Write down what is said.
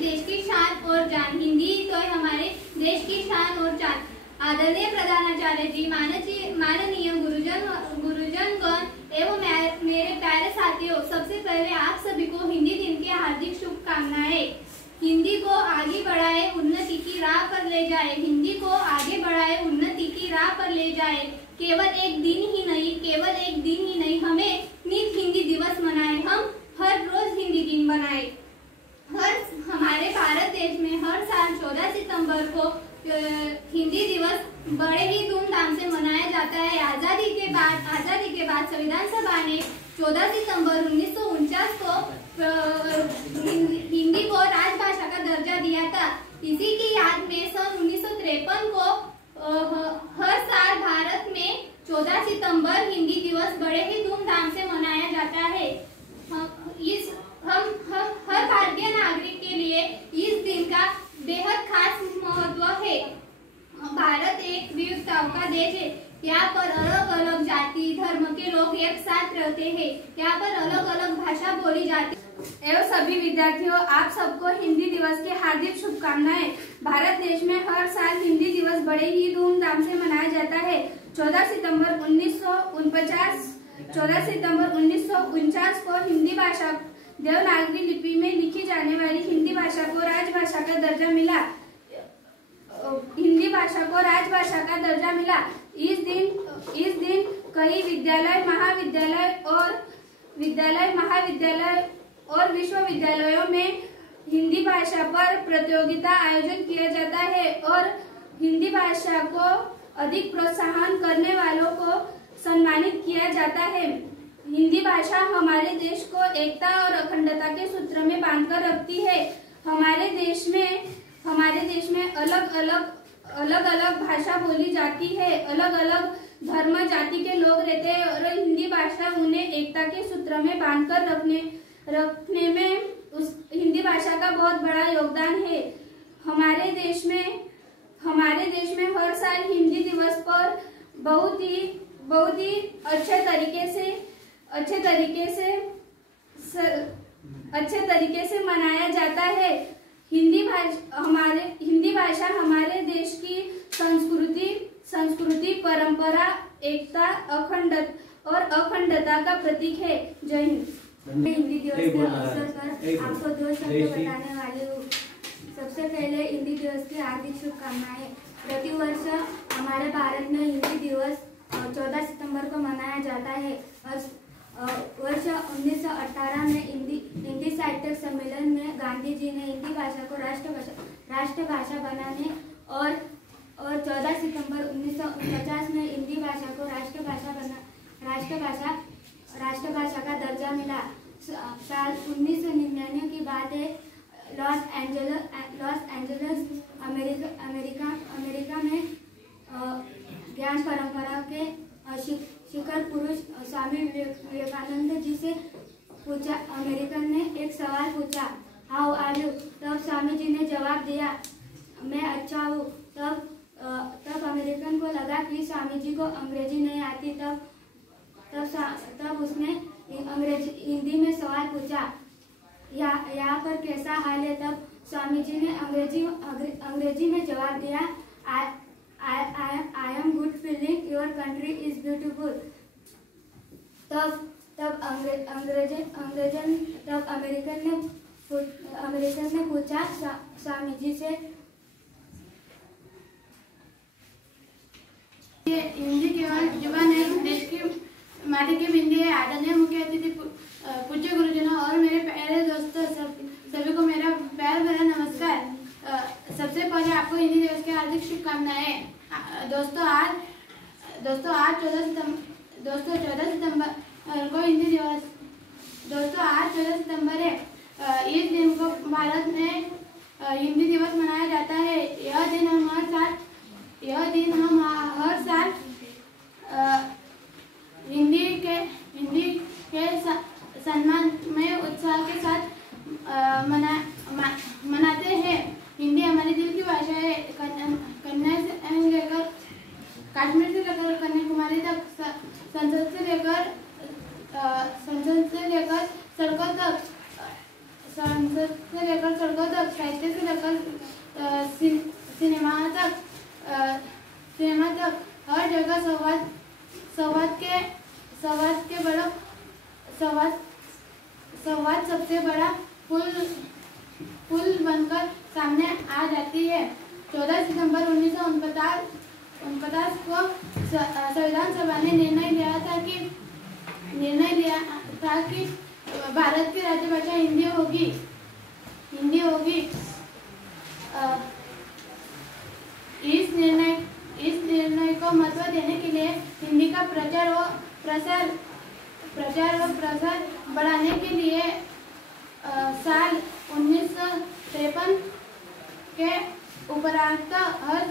देश की शान और जान। हिंदी तो है हमारे देश की शान और जान। आदरणीय प्रधानाचार्य जी, माननीय गुरुजनगण एवं मेरे प्यारे साथियों, सबसे पहले आप सभी को हिंदी दिन की हार्दिक शुभकामनाएं। हिंदी को आगे बढ़ाए, उन्नति की राह पर ले जाए। हिंदी को आगे बढ़ाए, उन्नति की राह पर ले जाए। केवल एक दिन ही नहीं, हमें नित हिंदी दिवस मनाए। हम हर रोज हिंदी दिन बनाए। हमारे भारत देश में हर साल 14 सितंबर को हिंदी दिवस बड़े ही धूमधाम से मनाया जाता है। आजादी के बाद संविधान सभा ने 14 सितंबर 1949 को हिंदी को राजभाषा का दर्जा दिया था। इसी की याद में सन 1953 को हर साल भारत में 14 सितंबर हिंदी दिवस बड़े ही धूमधाम से मनाया जाता है। हम हर भारतीय नागरिक के लिए इस दिन का बेहद खास महत्व है। भारत एक विविधताओं का देश है। यहाँ पर अलग अलग जाति धर्म के लोग एक साथ रहते हैं। यहाँ पर अलग अलग भाषा बोली जाती है। एवं सभी विद्यार्थियों, आप सबको हिंदी दिवस की हार्दिक शुभकामनाएं। भारत देश में हर साल हिंदी दिवस बड़े ही धूमधाम से मनाया जाता है। 14 सितंबर 1949 को हिंदी भाषा देवनागरी लिपि में लिखी जाने वाली हिंदी भाषा को राजभाषा का दर्जा मिला। इस दिन कई विद्यालय, महाविद्यालय और विश्वविद्यालयों में हिंदी भाषा पर प्रतियोगिता आयोजन किया जाता है और हिंदी भाषा को अधिक प्रोत्साहन करने वालों को सम्मानित किया जाता है। हिंदी भाषा हमारे देश को एकता और अखंडता के सूत्र में बांधकर रखती है। हमारे देश में अलग अलग भाषा बोली जाती है। अलग अलग धर्म जाति के लोग रहते हैं और हिंदी भाषा उन्हें एकता के सूत्र में बांधकर रखने में हिंदी भाषा का बहुत बड़ा योगदान है। हमारे देश में हर साल हिंदी दिवस पर बहुत ही अच्छे तरीके से मनाया जाता है। हिंदी भाषा हमारे देश की संस्कृति, परंपरा, एकता, अखंडता का प्रतीक है। जय हिंद। मैं हिंदी दिवस के अवसर पर आपको 2 शब्द बताने वाली हूँ। सबसे पहले हिंदी दिवस की हार्दिक शुभकामनाएं। प्रतिवर्ष हमारे भारत में हिंदी दिवस 14 सितंबर को मनाया जाता है। वर्ष 1918 में हिंदी साहित्य सम्मेलन में गांधी जी ने हिंदी भाषा को राष्ट्रभाषा बनाने और 14 सितंबर 1949 में हिंदी भाषा को राष्ट्रभाषा का दर्जा मिला। साल 1999 की बात है। लॉस एंजल्स अमेरिका में ज्ञान परंपरा के शिखर पुरुष स्वामी विवेकानंद जी से पूछा, अमेरिकन ने एक सवाल पूछा, हाउ आर यू? तब स्वामी जी ने जवाब दिया, मैं अच्छा हूँ। तब अमेरिकन को लगा कि स्वामी जी को अंग्रेजी नहीं आती। तब उसने हिंदी में सवाल पूछा, यहाँ पर कैसा हाल है? तब स्वामी जी ने अंग्रेजी में जवाब दिया, I am good feeling, your country is beautiful। तब अमेरिकन ने पूछा स्वामी जी से, हिंदी केवल जुबान है, देश की माटी की बिंदी है। आदरणीय मुख्य अतिथि, पूज्य गुरुजनों और मेरे प्यारे दोस्तों, सभी को मेरा प्यार भरा नमस्कार। सबसे पहले आपको हिंदी दिवस की हार्दिक शुभकामनाएं। दोस्तों आज 14 सितंबर को हिंदी दिवस। दोस्तों आज 14 सितंबर है। इस दिन को भारत में हिंदी दिवस मनाया जाता है। यह दिन हम हर साल हिंदी के सम्मान में उत्साह के साथ मनाते हैं। हिंदी हमारे दिल की भाषा है। कन्या से लेकर कश्मीर से लेकर कन्याकुमारी तक, संसद से लेकर सड़कों तक, साहित्य बनकर सामने आ जाती है। 14 सितंबर 1949 को संविधान सभा ने निर्णय लिया था कि भारत की राज्यभाषा हिंदी होगी। इस निर्णय को महत्व देने के लिए हिंदी का प्रचार और प्रसार बढ़ाने के लिए साल 1953 के उपरांत हर